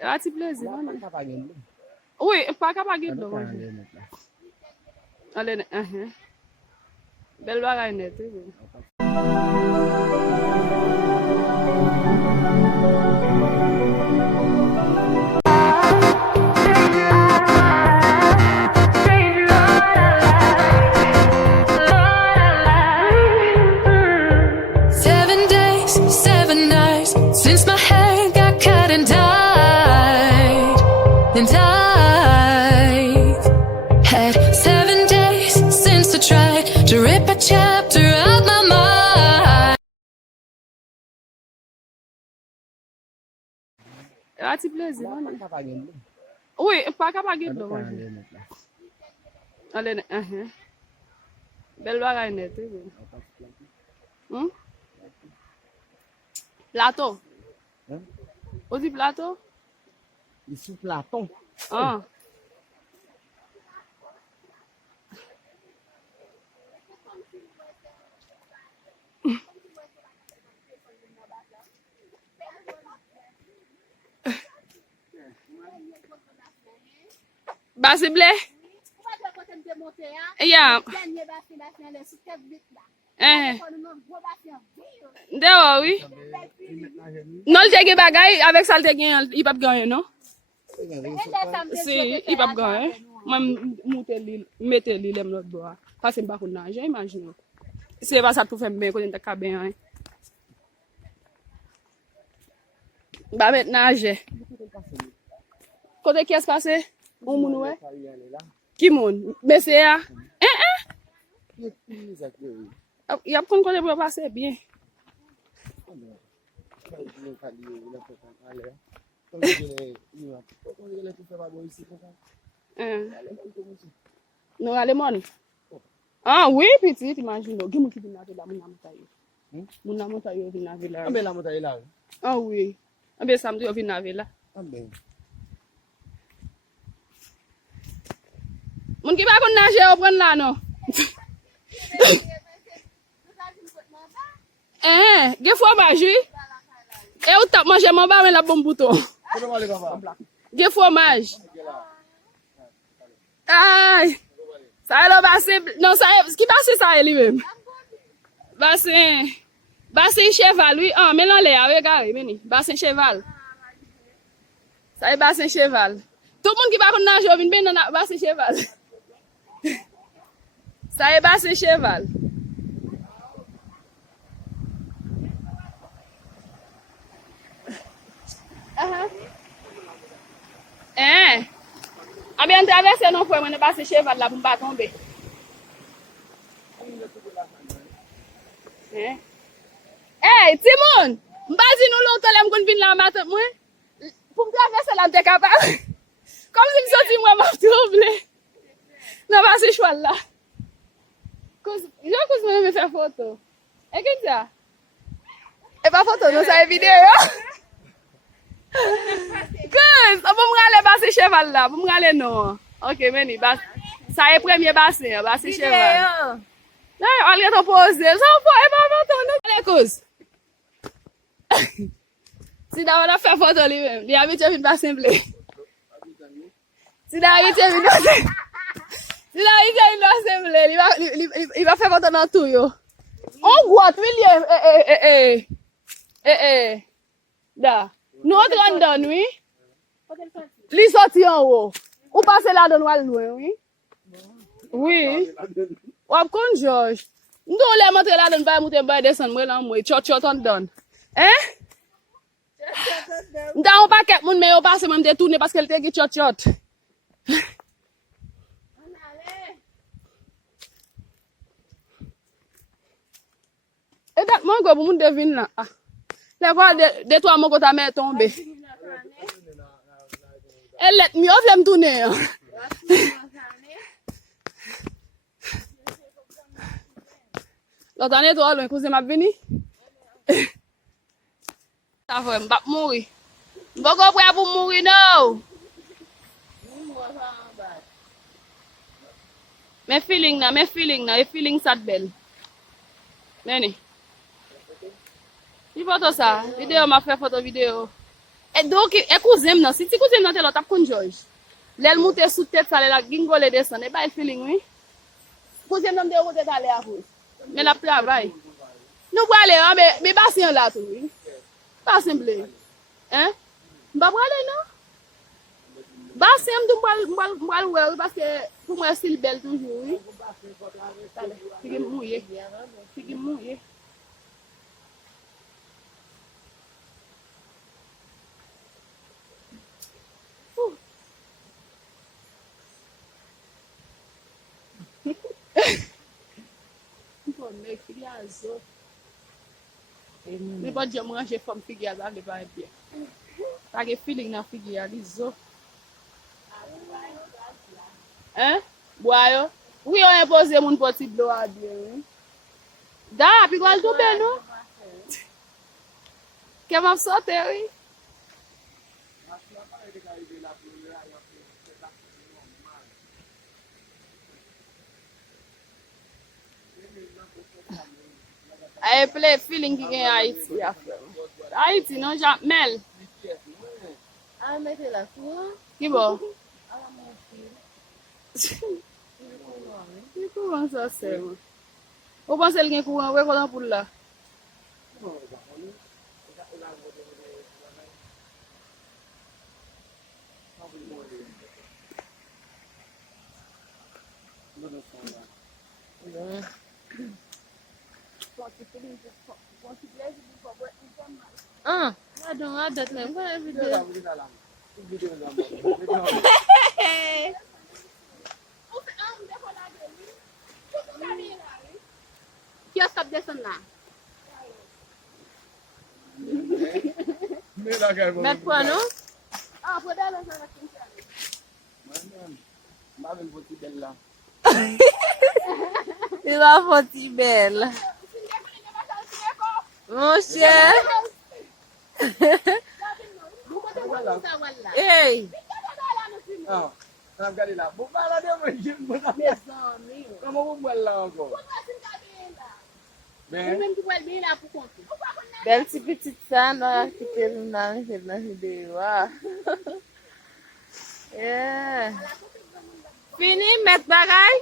A ti plezi, maman. Oui, pa ka pa gen do. Ale net. Bel bagay net. Since my hair got cut and dyed, and I've had 7 days since I tried to rip a chapter out my mind. A ti plezi, maman. Oui, pa ka pa gen do. Ale net. Bel bagay net. Plato. O di plato? Ici Platon. Ah. Basi ble? Ya. Dewa, oui. Non jege bagay avec salte gen il pap gagner non? Si, il pap gagner. Moi mette li lem l'autre bois parce que m'pa kon nager, imagine. C'est pas ça pour faire bien côté ta bien. Ba met nager. Côté qui est passé? On moun ouais. Qui moun? Monsieur a? Il y a kon côté pour passer bien. Non, allez, mon. Ah oui, petit, imagine. Qui m'a qui vient là, mon montagne. Mon montagne vient là. Ah ben la montagne là. Ah oui. Ah ben samedi vient là. Ah ben. Mon qui va kon nager au prendre là non. Des fois manger. Et ou tap manger mon ba mais la bon bouton. Des fromage. Aïe. Ça est le bassin. Non, ça est. Ce qui passe, ça est lui-même. Bassin. Bassin cheval, oui. Ah, mais non, regardez, meni. Bassin cheval. Ça est bassin cheval. Tout le monde qui va qu'on nage, vient bien dans bassin cheval. Ça est bassin cheval. A bien traverser non pour me passer cheval là pour pas tomber. Timon, m'basi nous longtemps l'aime qu'on vient là matin moi. Pour me traverser là t'es capable. Comme si me sorti moi m'a troublé. Non passer cheval là. Je me faire photo. Et que ça? Et pas photo, non ça vidéo. Cause, on va aller passer cheval là, on va aller non. OK, meni, ça est premier bassin, passer cheval. Non, on va te poser. Ça faut pas photo non. Allez cause. Si d'abord on fait photo lui même, il habite une bassin bleu. Si d'abord il une bassin. Si d'abord une bassin bleu, il va faire photo dans tout yo. On voit William Da. Nous entrons dans oui. Li sorti en haut. Ou passer là dans noir loin, oui. Oui. Ou kon George. Nous les montrer là dans ba monter ba descendre moi là moi chot on donne. Dans un paquet moun mais on passe même détourner parce qu'elle te gi chot. Et dat mon go moun devine là. Les quoi de toi mon go ta mère tomber. Elle let me off me tourner. L'autre année toi loin cousin m'a venu. Ça va m'pa mourir. M'pa prêt pour mourir non. Me feeling sad belle. Nene. Il photo ça, vidéo m'a fait photo vidéo. E donc, e kouzem nan, si ti kouzem nan te lot ap kon George. Lèl moute sou tèt sa lè la gingole desan, e ba el feeling, oui. Kouzem nan de wote talè a fous. Men ap travay. Nou brale, me basen la tou, oui. Basen ble. Hein? Mba brale, non? Basen mdou mbal wèl, paske pou mwen sil bel toujou, oui. Figi mouye. Figi mouye. Mwen figi a zo. Mwen pot jom range fom figi a zan de ba e bie. Tage feeling nan figi a li zo. Hein? Boyo? Oui, on impose moun poti blo a bie. Da, pi kwa l toube nou? Keman sote, oui? Aye ple feeling ki gen Haiti a fè. Haiti non, Mel. A mette la kou. Ki bo? A la moun fil. Ki kouran sa se ou? Ou panse l gen kouran, we kodan pou la? I don't have that like what every day. Ki yo stop deson la? Met kwa nou? Ah, pou de la sa la kinchale. Mba ven poti bel la. Ti la foti bel. Mon chè. Hey. Ah, nan gade la. Mou pala de mwen jim mwen la. Kama mwen mwen la anko. Ben? Bel ti petit sa nou ki te nou nan videyo. Yeah. Fini met bagay?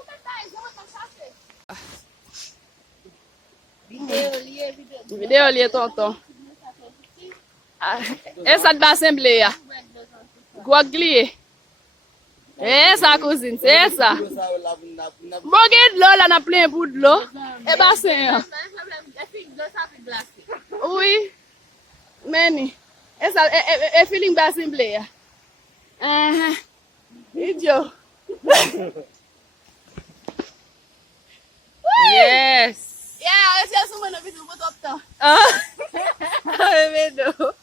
Video liye tonton. E sa de basen ble ya. Gwag liye. E sa kouzine, se sa. Mboge dlo la na plen pou dlo. E basen ya. Oui. Meni. E sa, e feeling basen ble ya. Idyo. Yes. Yeah, ese é suma no vídeo do top. Medo.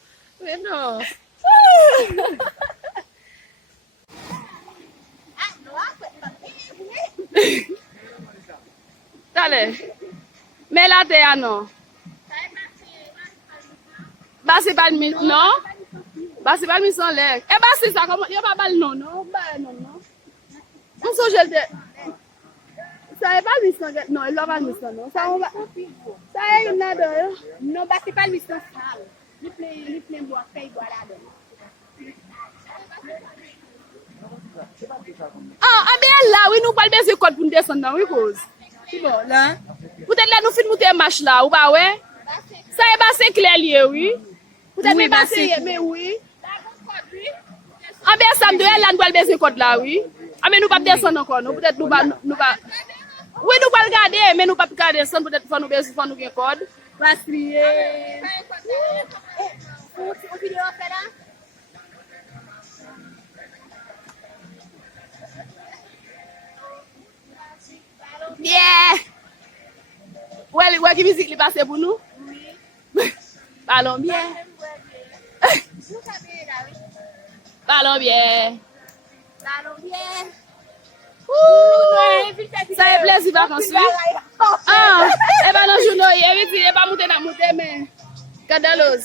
Dale. Me la te ya no. Basi bal mi, non? Basi bal mi son lek. E basi sa, yo pa bal non, non? Ba non, non? Mwen so jel de... Sa e bal mi son, non, e lo bal mi son, non? Sa e yon nado yo? Non, basi bal mi son sal. Li plen bo a fey gwa la do. Ah, abe la, oui, nou pal bezi kod pou ndeson nan, oui, kouz. Ki bo la? Poutet la nou fin moute mach la, ou ba we? Sa e basi kler liye, oui? Poutet me basi ye, me oui? Abe sam de el lan pal bezi kod la, oui? Ame nou pap deson ankon, nou poutet nou ba... Oui, nou pal gade, men nou pap gade son, poutet fwa nou bezi fwa nou gen kod. Pastriye. O video fè la? Yeah! Wè ki mizik li pase pou nou? Oui. Balon bien. Balon bien. Balon bien. Sa e plezi vakans, oui? Ah, e ba nan jouno ye, eviti, e ba moute nan moute men. Kadalos.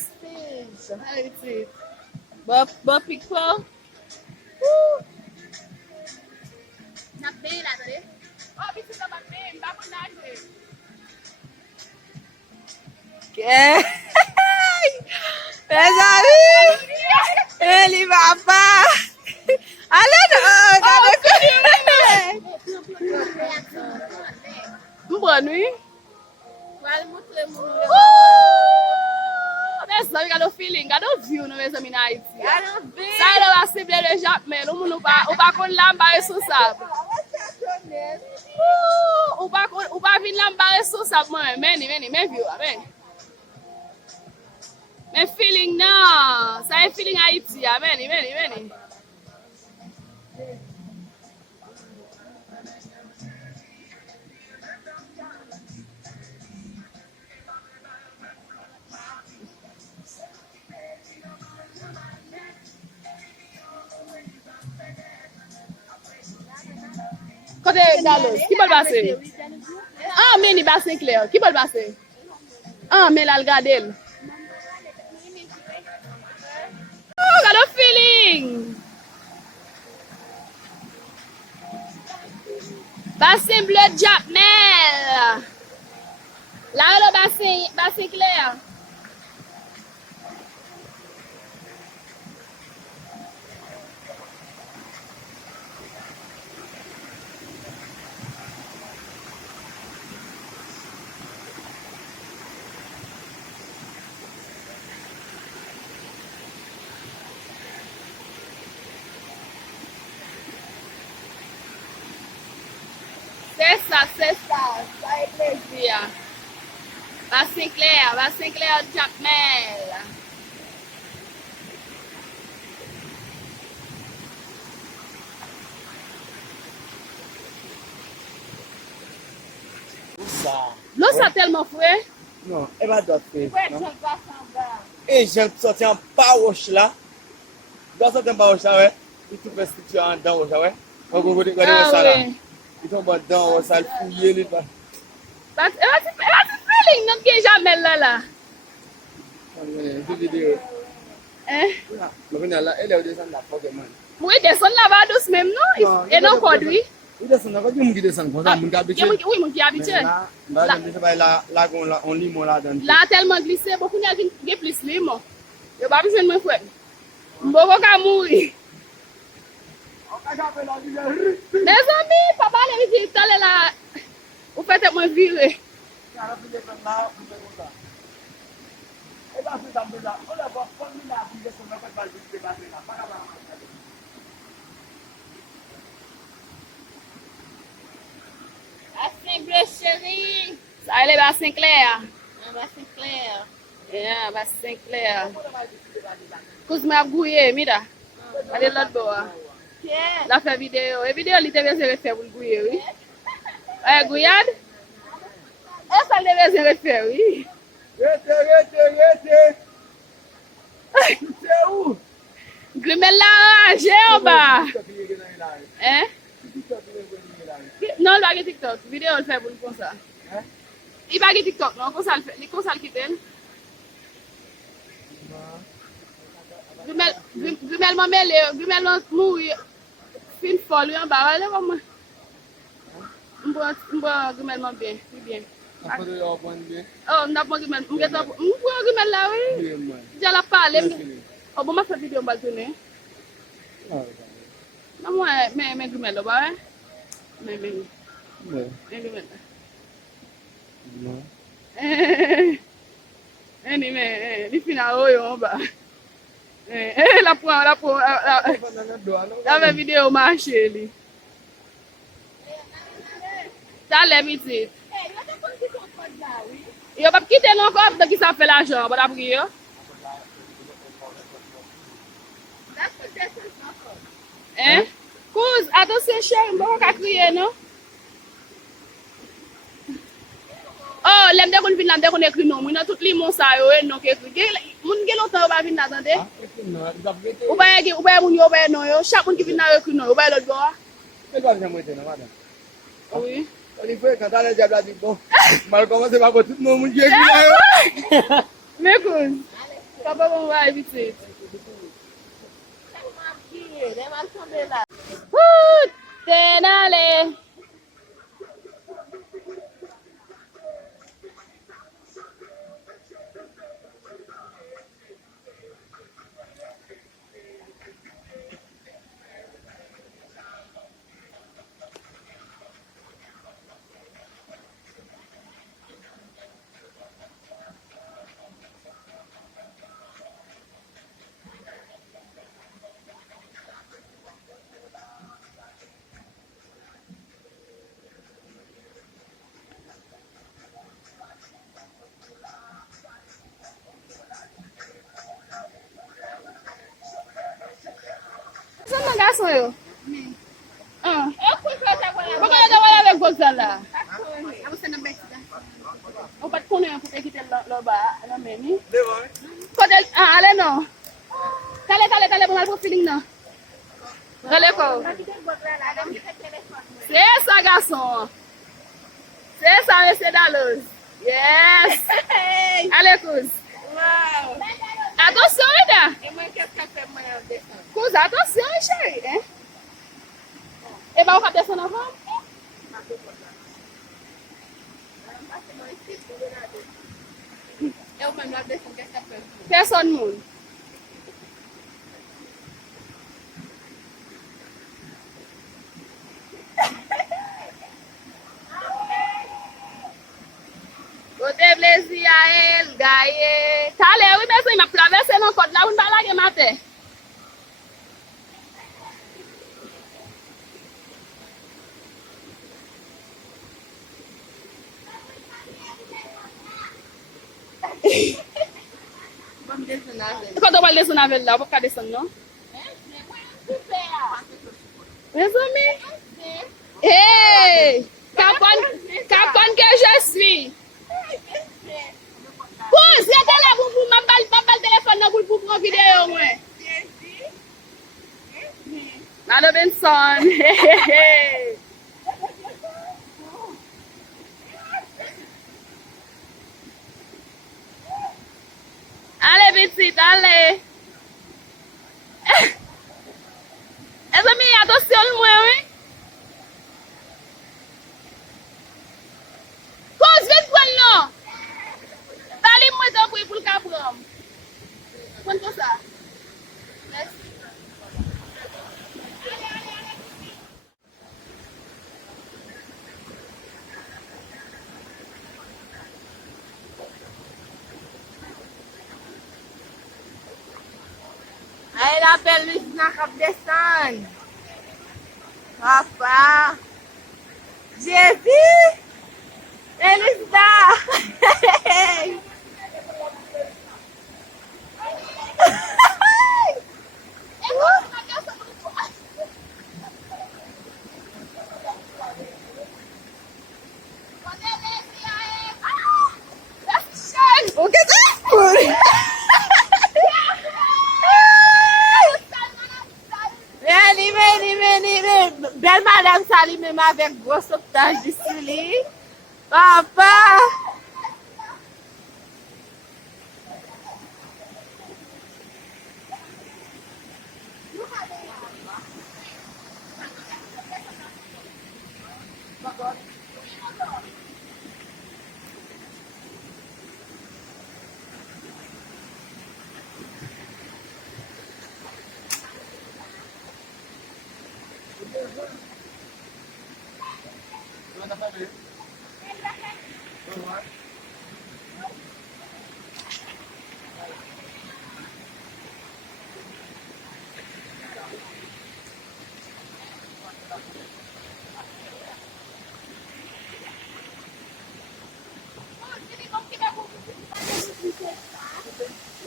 Eviti. Bo pikpo? Nak be la tade? Oh, biti sa ba men, ba pou nage. Mes amis, eli papa. Allez, regardez. Mbon, oui. Wal montre moun. Mes amis, gado feeling, gado view nou mes amis na Haiti. Gado view. Sa yon va sible de Jacmel, ou pa kon lambare sou sab. Ou pa vin lambare sou sab mwen, men view, men. Men feeling nan, sa yon feeling Haiti, men. Kote Dalos, ki bol base? Men ni basen kler, ki bol base? Men lal gadel. Gado feeling! Basen bleu Jacmel! La yo basen kler. C'est ça est plaisir. Basen Clair Jacmel. L'eau ça tellement frais. Non, elle va doit faire. Ouais, non? j'en passe en bas. Et j'aime sortir en powerwash là. Je dois sortir en powerwash là, ouais. Et tout fait structure en dedans, ouais. On va regarder ça là. Oui. Ils sont dedans, ça le fouiller, les gars. But it was feeling not gen Jacmel là. Une vidéo. Là, elle est descendue là, pour que man. Oui, descend là-bas douce même, non? Et non, quoi, oui. Il descend là, il y a descend comme ça, mon gars habitué. Oui, mon qui habitué. Là, on limon là dedans. Là, tellement glissé, beaucoup de gens qui plus limon. Il n'y a pas besoin de me faire. Beaucoup de mourir. Mes amis, papa, les visiteurs là, vous faites moi virer. Basen bleu chéri. Ça, elle est Basen Clair. Basen Clair. Yeah, Basen Clair. Kouzme ap gouye, mira. Allez l'autre bois. Pierre. La fait vidéo. Et vidéo, il te veut faire pour le gouiller, oui. Gouillade? Et ça, il te veut faire, oui. Rete. C'est où? Grimel là, j'ai en bas. Hein? Non, il va TikTok. Vidéo, il fait pour le comme ça. Il va TikTok, non? Comme ça, il quitte. Grimel m'a mêlé, Grimel m'a mouru. Fin folle, en bas, allez, comme moi. M'bois Grimel m'a bien, bien. Oh, n'a pas Grimel. M'bois Grimel là, oui. J'ai la parler. Oh, bon, ma fait vidéo, m'ba tourner. Non, moi, mais Grimel là, bah, mais Grimel là. Ni fina oyo en bas. La même vidéo marché li. Ça lève vite. Yo pas quitter non encore parce que ça fait l'argent, pas d'après yo. Hein? Cause attention cher, on va crier non? Oh, l'aime de qu'on vient là, qu'on écrit non, moi tout les mots ça yo non qu'écrit. Moun gen longtemps pas venir attendre. Ou ba moun yo ba non yo, chaque moun qui vient là écrit non, ou ba l'autre bois. Mais pas jamais été non madame. Oui. On y fait quand elle a dit bon, mal commencé par tout le monde qui est là. Mais cause, papa on va éviter. Tenale. garçon yo? Ah. Pourquoi yo te wala avec Gozal la? Ou pat konnen pou te kite lo ba, la meni? Devant. Kote, ale non. Tale, pou mal pou feeling nan. Rele ko. C'est ça, garçon. C'est ça, monsieur Dalloz. Yes. Allez, Kouz. Attention, Ida. Kouz, attention, chérie. Hein? Et ben, on va descendre avant. Personne moun. Côté plaisir à elle, gaye. Tale, oui, mais il m'a traversé dans côte là, on va la matin. Quand on va descendre avec là, on va pas descendre, non? Mes amis. Hey! Capone que je suis. Pousse, j'étais là pour vous, ma balle téléphone pour prendre vidéo, moi. Nano Benson. Allez, petite, allez. Les amis, attention, moi, oui. Cause vite, non. Allez-moi donc pour le cabron. Prends tout ça. Merci. Ay, la pelvis na kap desan. Papa. Jésus. Elisa. Belle madame Sali même avec gros sauvetage d'ici. Papa.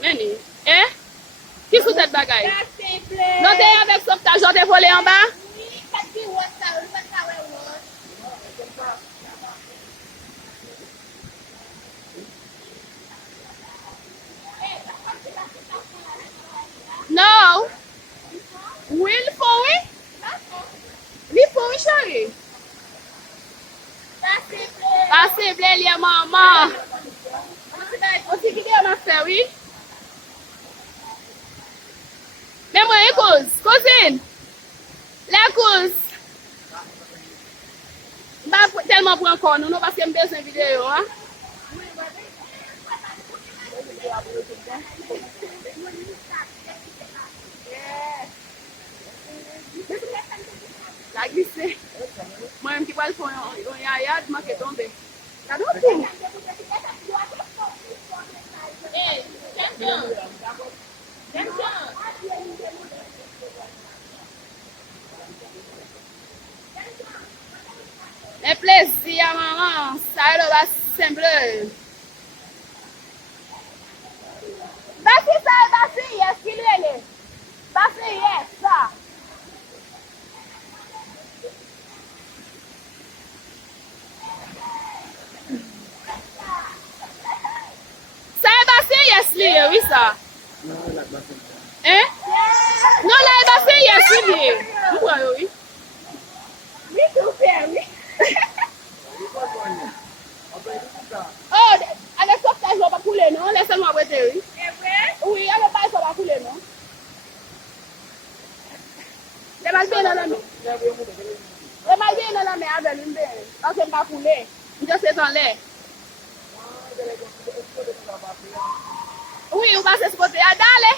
Meni, qui sous cette bagaille? Non, t'es avec sauvetage, on t'es volé en bas? Non. Oui, il faut, oui. Il faut, oui, chérie. Passez, blé, lié, maman. Aussi, qui est ma fait, oui? Mais moi, écoute, cousine. La cause. Pas tellement pour encore, nous, parce que je besoin de vidéo, hein? La glissée. Moi-même qui va le faire, on y a de manquer tomber. T'as d'autres tout? Mais plaisir, maman. Ça va simple. Basi, ça, basi, yes, qu'il est. Basi, yes, ça. Pilier. Mwen wè yo, oui. Mi tou fè, oui. Oh, ale softaj wè pa koule, non? Lese mwen wè te, oui. E wè? Oui, ale bay so pa koule, non? Le mal bè nan la mi. Le mal bè nan la mi avè lun bè. Anse mpa koule. Mwen se tan lè. Oui, ou pa se spote. A dale.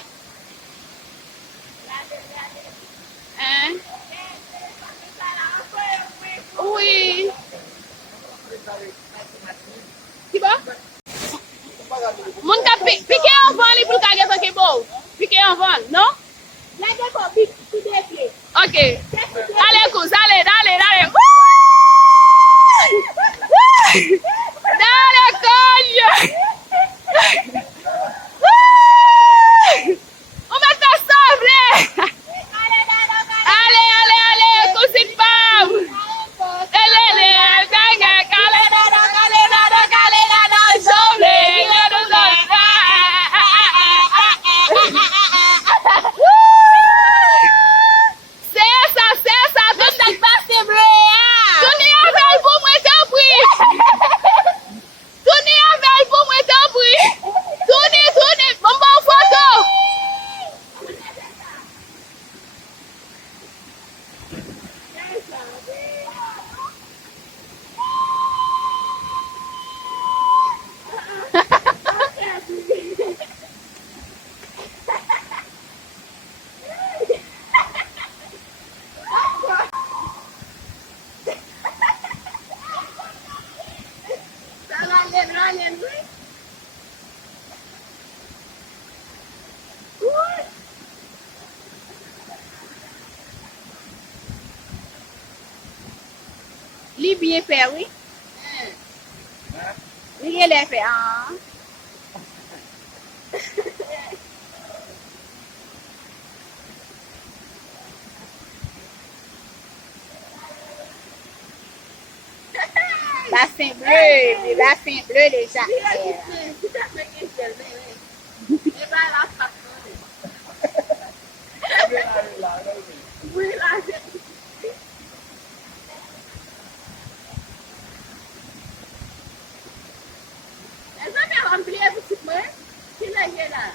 Hein? Oui. Ki ba? Moun ka pike an van li pou ka getan ke bo? Pike an van, non? La de ko pi de pye. Ok. Dale kous, dale. Woo! Dale, coño! Woo! On va te sobre! Ale, cousin Pam! Elele, ganga, calera, sobre! Cessa, tout tak passe bre! Touni avèl pou mwen te bri! Touni avèl pou mwen te bri! Touni, mwen bon foto! Ralen, oui. Li bien fait, oui. Li est fait, hein. Bassin bleu déjà. Oui, là, est-ce que tu as rempli un petit peu? Qui l'a fait là?